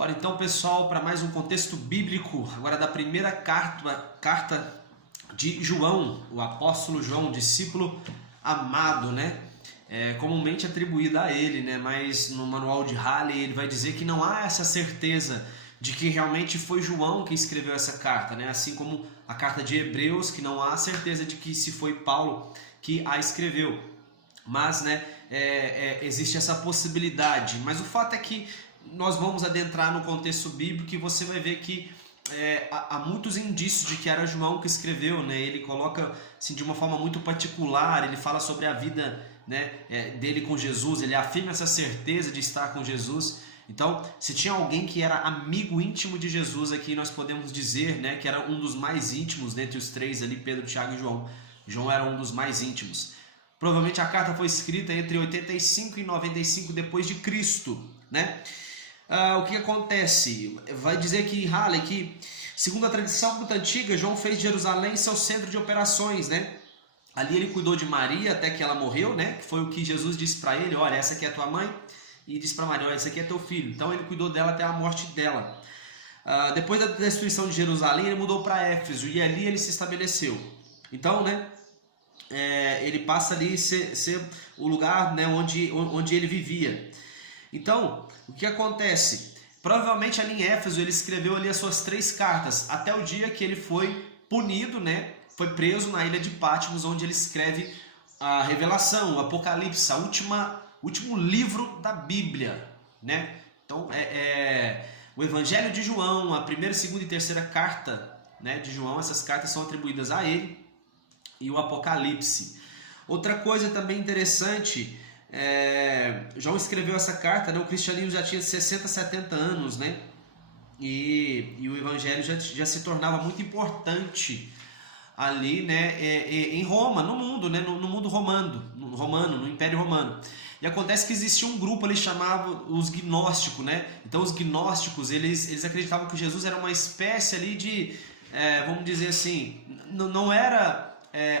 Bora então, pessoal, para mais um contexto bíblico, agora da primeira carta de João, o apóstolo João, discípulo amado, né? Comumente atribuída a ele, né? Mas no manual de Halley ele vai dizer que não há essa certeza de que realmente foi João que escreveu essa carta, né? Assim como a carta de Hebreus, que não há certeza de que se foi Paulo que a escreveu. Mas, né, existe essa possibilidade. Mas o fato é que nós vamos adentrar no contexto bíblico e você vai ver que há muitos indícios de que era João que escreveu, né? Ele coloca assim, de uma forma muito particular, ele fala sobre a vida, né, dele com Jesus, ele afirma essa certeza de estar com Jesus. Então, se tinha alguém que era amigo íntimo de Jesus aqui, nós podemos dizer, né, que era um dos mais íntimos dentre os três ali, Pedro, Tiago e João. João era um dos mais íntimos. Provavelmente a carta foi escrita entre 85 e 95 depois de Cristo, né? O que acontece? Vai dizer que Halley, que segundo a tradição muito antiga, João fez de Jerusalém seu centro de operações, né? Ali ele cuidou de Maria até que ela morreu, né? Que foi o que Jesus disse para ele: olha, essa aqui é a tua mãe, e disse para Maria: olha, esse aqui é teu filho. Então ele cuidou dela até a morte dela. Depois da destruição de Jerusalém, ele mudou para Éfeso e ali ele se estabeleceu. Então, né? Ele passa ali a ser o lugar, né, onde ele vivia. Então, o que acontece? Provavelmente ali em Éfeso ele escreveu ali as suas 3 cartas, até o dia que ele foi punido, né? Foi preso na ilha de Patmos, onde ele escreve a Revelação, o Apocalipse, o último livro da Bíblia, né? Então, o Evangelho de João, a primeira, segunda e terceira carta, né, de João, essas cartas são atribuídas a ele, e o Apocalipse. Outra coisa também interessante, João escreveu essa carta, né? O cristianismo já tinha 60, 70 anos, né? E o evangelho já se tornava muito importante ali, né? Em Roma, no mundo, né? No mundo romano, no Império Romano. E acontece que existia um grupo ali chamado os gnósticos, né? Então os gnósticos, eles acreditavam que Jesus era uma espécie ali de, vamos dizer assim, não era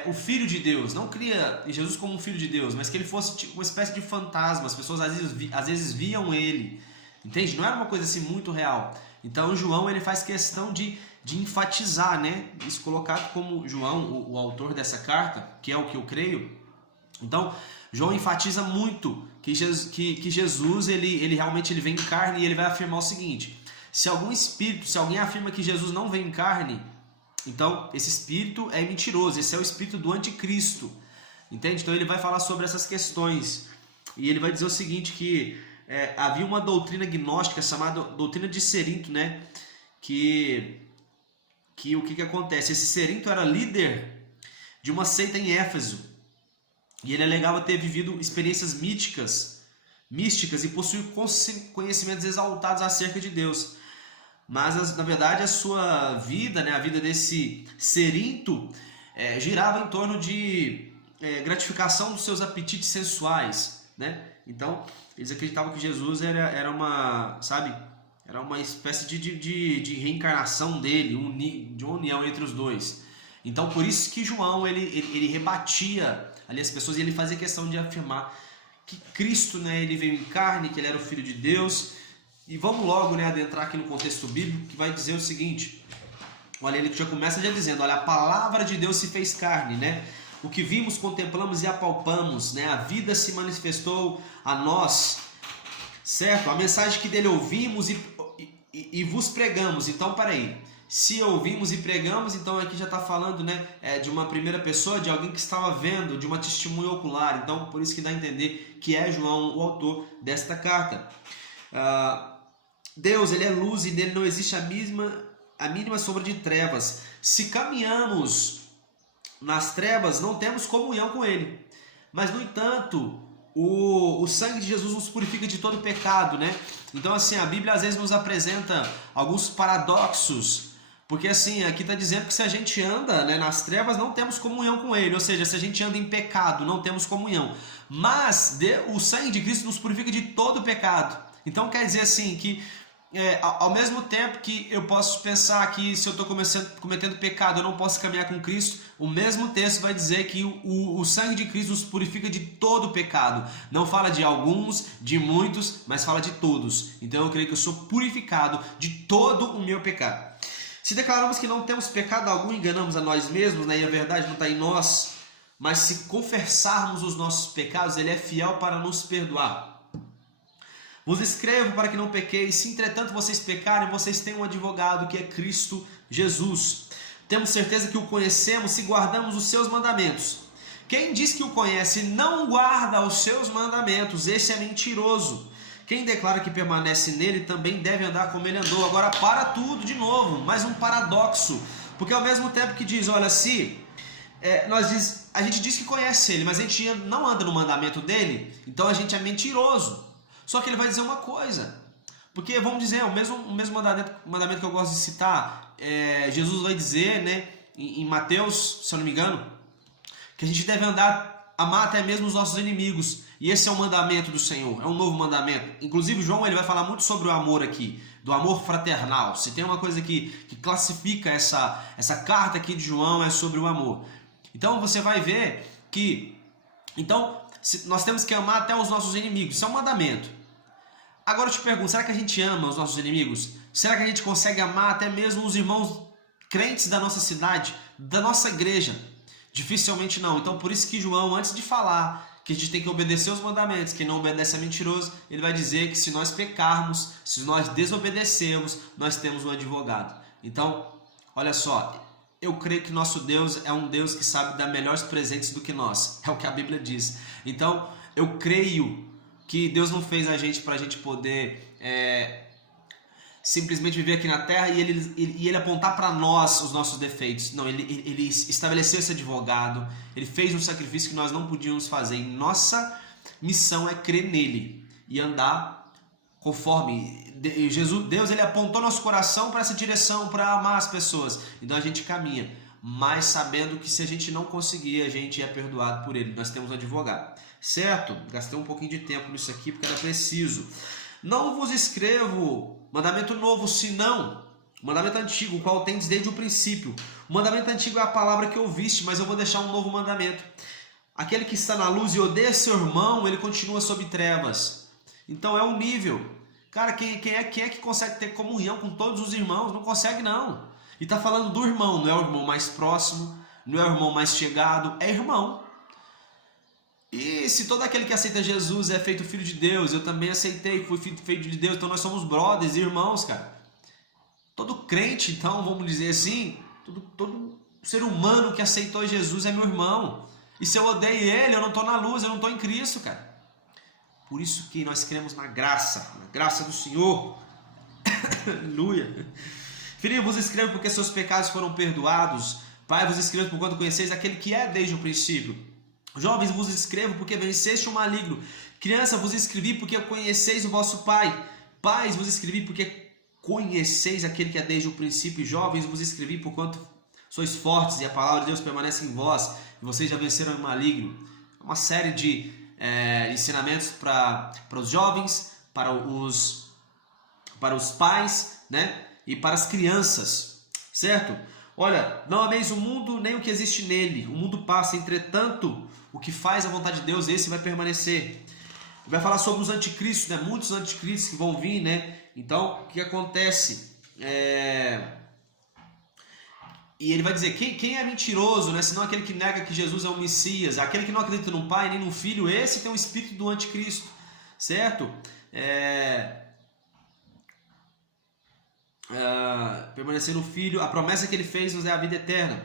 o Filho de Deus, não cria Jesus como um Filho de Deus, mas que ele fosse tipo uma espécie de fantasma. As pessoas às vezes viam ele, entende? Não era uma coisa assim muito real. Então João ele faz questão de enfatizar, né? Isso colocado como João, o autor dessa carta, que é o que eu creio. Então João enfatiza muito que Jesus ele realmente vem em carne, e ele vai afirmar o seguinte: se alguém afirma que Jesus não vem em carne, então esse espírito é mentiroso, esse é o espírito do anticristo, entende? Então ele vai falar sobre essas questões, e ele vai dizer o seguinte, que havia uma doutrina gnóstica chamada doutrina de Cerinto, né? Que o que acontece? Esse Cerinto era líder de uma seita em Éfeso, e ele alegava ter vivido experiências místicas e possuir conhecimentos exaltados acerca de Deus. Mas, na verdade, a sua vida, né, a vida desse Cerinto, girava em torno de gratificação dos seus apetites sensuais, né? Então, eles acreditavam que Jesus era uma, sabe, era uma espécie de reencarnação dele, de uma união entre os dois. Então, por isso que João, ele rebatia ali as pessoas, e ele fazia questão de afirmar que Cristo, né, ele veio em carne, que ele era o Filho de Deus. E vamos logo, né, adentrar aqui no contexto bíblico, que vai dizer o seguinte. Olha, ele já começa dizendo: olha, a palavra de Deus se fez carne, né? O que vimos, contemplamos e apalpamos, né? A vida se manifestou a nós, certo? A mensagem que dele ouvimos e vos pregamos. Então, peraí. Se ouvimos e pregamos, então aqui já está falando, né, de uma primeira pessoa, de alguém que estava vendo, de uma testemunha ocular. Então, por isso que dá a entender que é João o autor desta carta. Deus, ele é luz e nele não existe a mínima sombra de trevas. Se caminhamos nas trevas, não temos comunhão com ele. Mas, no entanto, o sangue de Jesus nos purifica de todo pecado, né? Então, assim, a Bíblia às vezes nos apresenta alguns paradoxos. Porque, assim, aqui está dizendo que se a gente anda, né, nas trevas, não temos comunhão com ele. Ou seja, se a gente anda em pecado, não temos comunhão. Mas o sangue de Cristo nos purifica de todo pecado. Então quer dizer assim que ao mesmo tempo que eu posso pensar que se eu estou cometendo pecado eu não posso caminhar com Cristo, o mesmo texto vai dizer que o sangue de Cristo nos purifica de todo o pecado. Não fala de alguns, de muitos, mas fala de todos. Então eu creio que eu sou purificado de todo o meu pecado. Se declaramos que não temos pecado algum, enganamos a nós mesmos, né? E a verdade não está em nós. Mas se confessarmos os nossos pecados, Ele é fiel para nos perdoar. Vos escrevo para que não pequeis. Se entretanto vocês pecarem, vocês têm um advogado que é Cristo Jesus. Temos certeza que o conhecemos se guardamos os seus mandamentos. Quem diz que o conhece e não guarda os seus mandamentos, esse é mentiroso. Quem declara que permanece nele também deve andar como ele andou. Agora para tudo de novo, mais um paradoxo. Porque ao mesmo tempo que diz, olha, a gente diz que conhece ele, mas a gente não anda no mandamento dele, então a gente é mentiroso. Só que ele vai dizer uma coisa, porque vamos dizer, o mesmo mandamento que eu gosto de citar, Jesus vai dizer, né, em Mateus, se eu não me engano, que a gente deve amar até mesmo os nossos inimigos, e esse é o mandamento do Senhor, é um novo mandamento. Inclusive João ele vai falar muito sobre o amor aqui, do amor fraternal. Se tem uma coisa que classifica essa carta aqui de João, é sobre o amor. Então você vai ver que nós temos que amar até os nossos inimigos, isso é um mandamento. Agora eu te pergunto, será que a gente ama os nossos inimigos? Será que a gente consegue amar até mesmo os irmãos crentes da nossa cidade, da nossa igreja? Dificilmente não. Então por isso que João, antes de falar que a gente tem que obedecer os mandamentos, quem não obedece é mentiroso, ele vai dizer que se nós pecarmos, se nós desobedecermos, nós temos um advogado. Então, olha só, eu creio que nosso Deus é um Deus que sabe dar melhores presentes do que nós. É o que a Bíblia diz. Então, eu creio que Deus não fez a gente para a gente poder simplesmente viver aqui na terra e ele apontar para nós os nossos defeitos. Não, ele estabeleceu esse advogado, ele fez um sacrifício que nós não podíamos fazer. E nossa missão é crer nele e andar conforme Deus ele apontou nosso coração para essa direção, para amar as pessoas. Então a gente caminha, mas sabendo que se a gente não conseguir, a gente é perdoado por ele. Nós temos um advogado. Certo? Gastei um pouquinho de tempo nisso aqui porque era preciso. Não vos escrevo mandamento novo, senão mandamento antigo, o qual tendes desde o princípio. O mandamento antigo é a palavra que ouviste, mas eu vou deixar um novo mandamento. Aquele que está na luz e odeia seu irmão, ele continua sob trevas. Então é um nível. Cara, quem é que consegue ter comunhão com todos os irmãos? Não consegue não. E está falando do irmão, não é o irmão mais próximo, não é o irmão mais chegado, é irmão. E se todo aquele que aceita Jesus é feito filho de Deus, eu também aceitei, fui filho de Deus, então nós somos brothers e irmãos, cara. Todo crente, então, vamos dizer assim, todo ser humano que aceitou Jesus é meu irmão. E se eu odeio ele, eu não estou na luz, eu não estou em Cristo, cara. Por isso que nós cremos na graça do Senhor. Aleluia. Filhinho, vos escrevo porque seus pecados foram perdoados. Pai, vos escrevo por quanto conheceis aquele que é desde o princípio. Jovens, vos escrevo porque venceste o maligno. Criança, vos escrevi porque conheceis o vosso Pai. Pais, vos escrevi porque conheceis aquele que é desde o princípio. Jovens, vos escrevi por quanto sois fortes e a palavra de Deus permanece em vós. E vocês já venceram o maligno. Uma série de ensinamentos para os jovens, para os pais, né? E para as crianças, certo? Olha, não ameis o mundo nem o que existe nele. O mundo passa, entretanto, o que faz a vontade de Deus, esse vai permanecer. Vai falar sobre os anticristos, né? Muitos anticristos que vão vir, né? Então, o que acontece? E ele vai dizer, quem é mentiroso, né? Senão aquele que nega que Jesus é o Messias. Aquele que não acredita no Pai nem no Filho, esse tem o espírito do anticristo, certo? Permanecer no Filho, a promessa que ele fez nos é a vida eterna.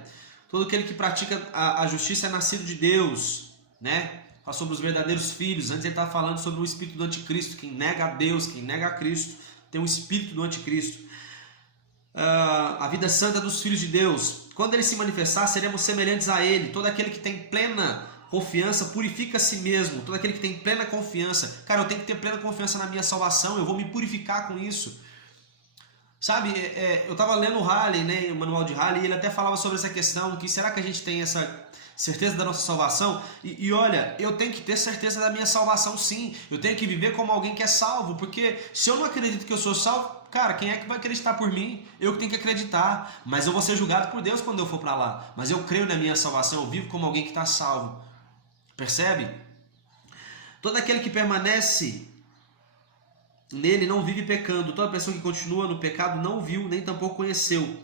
Todo aquele que pratica a justiça é nascido de Deus, né? Fala sobre os verdadeiros filhos. Antes ele estava falando sobre o espírito do anticristo. Quem nega a Deus, quem nega a Cristo, tem o espírito do anticristo. A vida santa dos filhos de Deus. Quando ele se manifestar, seremos semelhantes a ele. Todo aquele que tem plena confiança purifica a si mesmo. Todo aquele que tem plena confiança. Cara, eu tenho que ter plena confiança na minha salvação. Eu vou me purificar com isso. Sabe, eu estava lendo o Halley, né, o manual de Halley, e ele até falava sobre essa questão, que será que a gente tem certeza da nossa salvação. E olha, eu tenho que ter certeza da minha salvação sim. Eu tenho que viver como alguém que é salvo, porque se eu não acredito que eu sou salvo, cara, quem é que vai acreditar por mim? Eu que tenho que acreditar, mas eu vou ser julgado por Deus quando eu for para lá. Mas eu creio na minha salvação, eu vivo como alguém que está salvo. Percebe? Todo aquele que permanece nele não vive pecando. Toda pessoa que continua no pecado não viu, nem tampouco conheceu.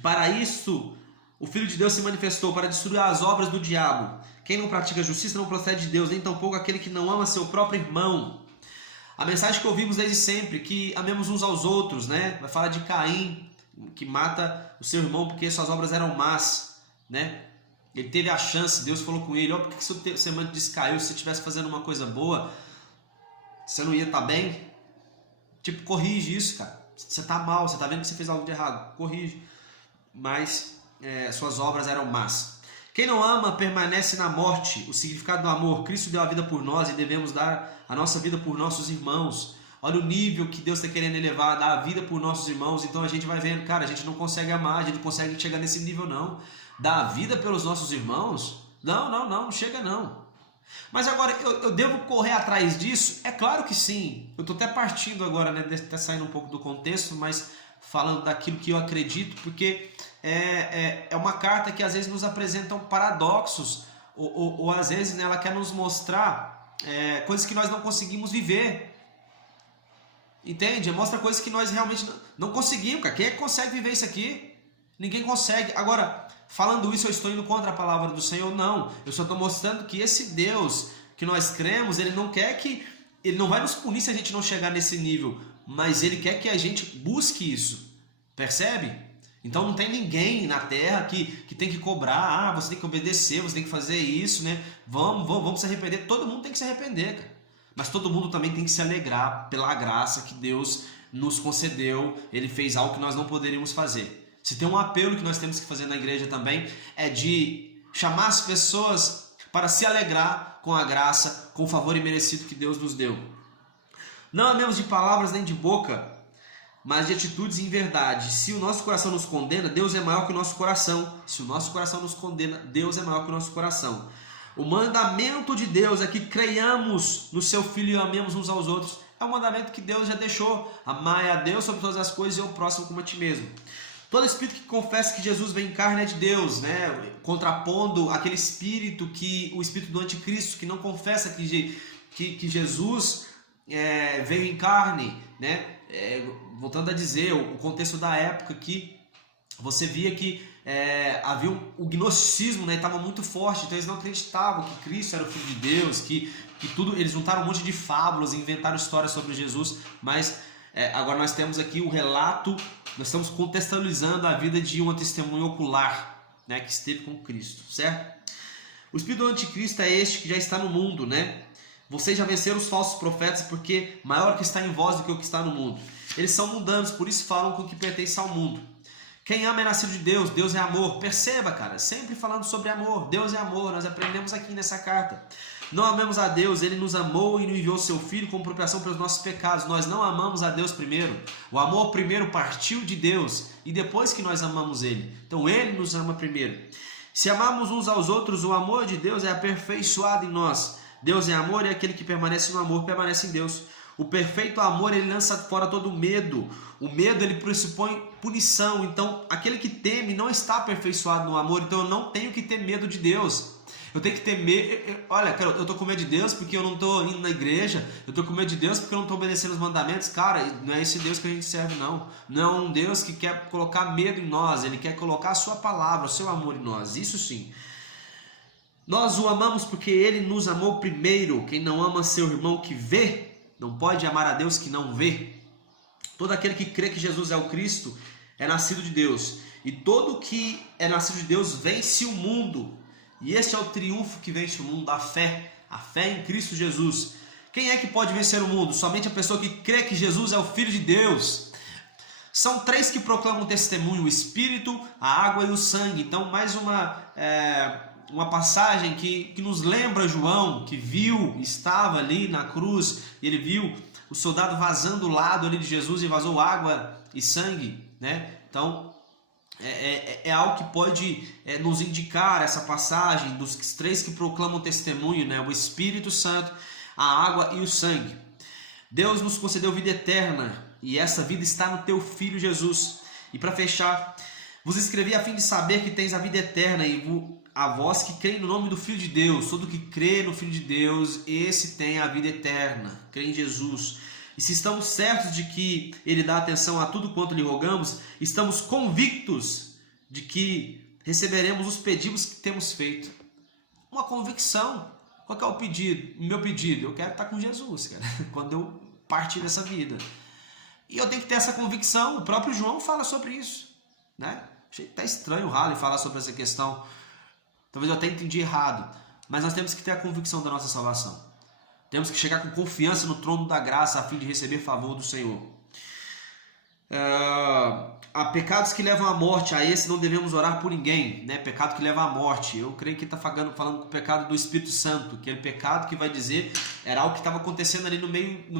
Para isso, o Filho de Deus se manifestou, para destruir as obras do diabo. Quem não pratica justiça não procede de Deus, nem tampouco aquele que não ama seu próprio irmão. A mensagem que ouvimos desde sempre, que amemos uns aos outros, né? Vai falar de Caim, que mata o seu irmão porque suas obras eram más, né? Ele teve a chance, Deus falou com ele, por que seu semblante descaiu? Se você estivesse fazendo uma coisa boa, você não ia estar bem? Tipo, corrige isso, cara. Você está mal, você está vendo que você fez algo de errado, corrige. Mas suas obras eram más. Quem não ama permanece na morte. O significado do amor: Cristo deu a vida por nós e devemos dar a nossa vida por nossos irmãos. Olha o nível que Deus está querendo elevar, dar a vida por nossos irmãos. Então a gente vai vendo, cara, a gente não consegue amar, a gente não consegue chegar nesse nível não. Dar a vida pelos nossos irmãos? Não chega não. Mas agora, eu devo correr atrás disso? É claro que sim. Eu estou até partindo agora, né, até saindo um pouco do contexto, mas falando daquilo que eu acredito, porque é uma carta que às vezes nos apresentam paradoxos, ou às vezes, né, ela quer nos mostrar coisas que nós não conseguimos viver. Entende? Mostra coisas que nós realmente não conseguimos, cara. Quem é que consegue viver isso aqui? Ninguém consegue. Agora, falando isso, eu estou indo contra a palavra do Senhor? Não. Eu só estou mostrando que esse Deus que nós cremos, Ele não quer que... Ele não vai nos punir se a gente não chegar nesse nível, mas Ele quer que a gente busque isso. Percebe? Então não tem ninguém na terra que tem que cobrar, você tem que obedecer, você tem que fazer isso, né? Vamos se arrepender. Todo mundo tem que se arrepender, cara. Mas todo mundo também tem que se alegrar pela graça que Deus nos concedeu. Ele fez algo que nós não poderíamos fazer. Se tem um apelo que nós temos que fazer na igreja também, é de chamar as pessoas para se alegrar com a graça, com o favor imerecido que Deus nos deu. Não amemos de palavras nem de boca, mas de atitudes em verdade. Se o nosso coração nos condena, Deus é maior que o nosso coração. Se o nosso coração nos condena, Deus é maior que o nosso coração. O mandamento de Deus é que creiamos no seu Filho e amemos uns aos outros. É um mandamento que Deus já deixou. Amai a Deus sobre todas as coisas e ao próximo como a ti mesmo. Todo espírito que confessa que Jesus vem em carne é de Deus, né? Contrapondo aquele espírito o espírito do anticristo, que não confessa que Jesus veio em carne, né? Voltando a dizer, o contexto da época que você via que havia o gnosticismo, né? Estava muito forte, então eles não acreditavam que Cristo era o Filho de Deus, que tudo, eles juntaram um monte de fábulas, inventaram histórias sobre Jesus, mas agora nós temos aqui o relato, nós estamos contextualizando a vida de uma testemunha ocular, né? Que esteve com Cristo, certo? O espírito do anticristo é este que já está no mundo, né? Vocês já venceram os falsos profetas, porque maior que está em vós do que o que está no mundo. Eles são mundanos, por isso falam com o que pertence ao mundo. Quem ama é nascido de Deus, Deus é amor. Perceba, cara, sempre falando sobre amor. Deus é amor, nós aprendemos aqui nessa carta. Não amamos a Deus, Ele nos amou e nos enviou seu Filho como propiciação pelos nossos pecados. Nós não amamos a Deus primeiro. O amor primeiro partiu de Deus e depois que nós amamos Ele. Então Ele nos ama primeiro. Se amamos uns aos outros, o amor de Deus é aperfeiçoado em nós. Deus é amor e aquele que permanece no amor permanece em Deus. O perfeito amor, ele lança fora todo medo. O medo, ele pressupõe punição. Então, aquele que teme não está aperfeiçoado no amor. Então, eu não tenho que ter medo de Deus. Eu tenho que ter medo. Olha, cara, eu estou com medo de Deus porque eu não estou indo na igreja. Eu estou com medo de Deus porque eu não estou obedecendo os mandamentos. Cara, não é esse Deus que a gente serve, não. Não é um Deus que quer colocar medo em nós. Ele quer colocar a sua palavra, o seu amor em nós. Isso sim. Nós o amamos porque Ele nos amou primeiro. Quem não ama seu irmão que vê, não pode amar a Deus que não vê. Todo aquele que crê que Jesus é o Cristo é nascido de Deus. E todo que é nascido de Deus vence o mundo. E esse é o triunfo que vence o mundo, a fé em Cristo Jesus. Quem é que pode vencer o mundo? Somente a pessoa que crê que Jesus é o Filho de Deus. São três que proclamam testemunho: o Espírito, a água e o sangue. Então, mais uma passagem que nos lembra João, que estava ali na cruz, e ele viu o soldado vazando o lado ali de Jesus e vazou água e sangue, né? Então, é algo que pode nos indicar essa passagem dos três que proclamam testemunho, né? O Espírito Santo, a água e o sangue. Deus nos concedeu vida eterna e essa vida está no teu Filho Jesus. E para fechar, vos escrevi a fim de saber que tens a vida eterna e a vós que creem no nome do Filho de Deus. Todo que crê no Filho de Deus, esse tem a vida eterna. Crê em Jesus. E se estamos certos de que Ele dá atenção a tudo quanto lhe rogamos, estamos convictos de que receberemos os pedidos que temos feito. Uma convicção. Qual que é o pedido? O meu pedido? Eu quero estar com Jesus, cara, quando eu partir dessa vida. E eu tenho que ter essa convicção. O próprio João fala sobre isso, né? Achei até estranho o Halley falar sobre essa questão. Talvez eu até entendi errado. Mas nós temos que ter a convicção da nossa salvação. Temos que chegar com confiança no trono da graça a fim de receber favor do Senhor. Há pecados que levam à morte, a esse não devemos orar por ninguém, né? Pecado que leva à morte. Eu creio que está falando com o pecado do Espírito Santo, aquele pecado que vai dizer era algo que estava acontecendo ali no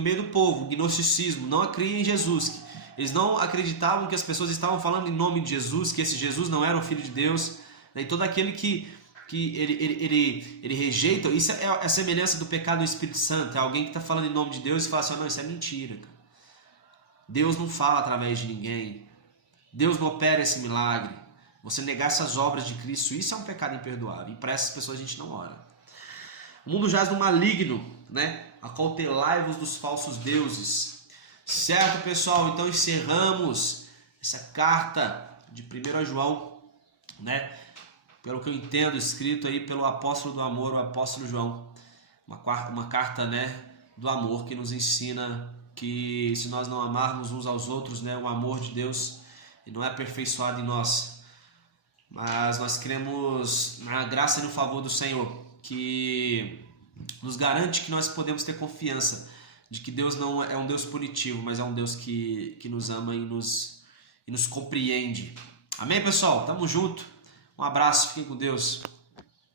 meio do povo, o gnosticismo. Não cria em Jesus. Eles não acreditavam que as pessoas estavam falando em nome de Jesus, que esse Jesus não era o Filho de Deus. E todo aquele que ele rejeita, isso é a semelhança do pecado do Espírito Santo. É alguém que está falando em nome de Deus e fala assim: não, isso é mentira, cara. Deus não fala através de ninguém. Deus não opera esse milagre. Você negar essas obras de Cristo, isso é um pecado imperdoável. E para essas pessoas a gente não ora. O mundo jaz no maligno, né? Acautelai-vos dos falsos deuses. Certo, pessoal? Então encerramos essa carta de 1 João, né? Pelo que eu entendo, escrito aí pelo apóstolo do amor, o apóstolo João. Uma carta, né, do amor que nos ensina que se nós não amarmos uns aos outros, né, o amor de Deus não é aperfeiçoado em nós. Mas nós cremos na graça e no favor do Senhor, que nos garante que nós podemos ter confiança de que Deus não é um Deus punitivo, mas é um Deus que nos ama e nos compreende. Amém, pessoal? Tamo junto. Um abraço, fiquem com Deus.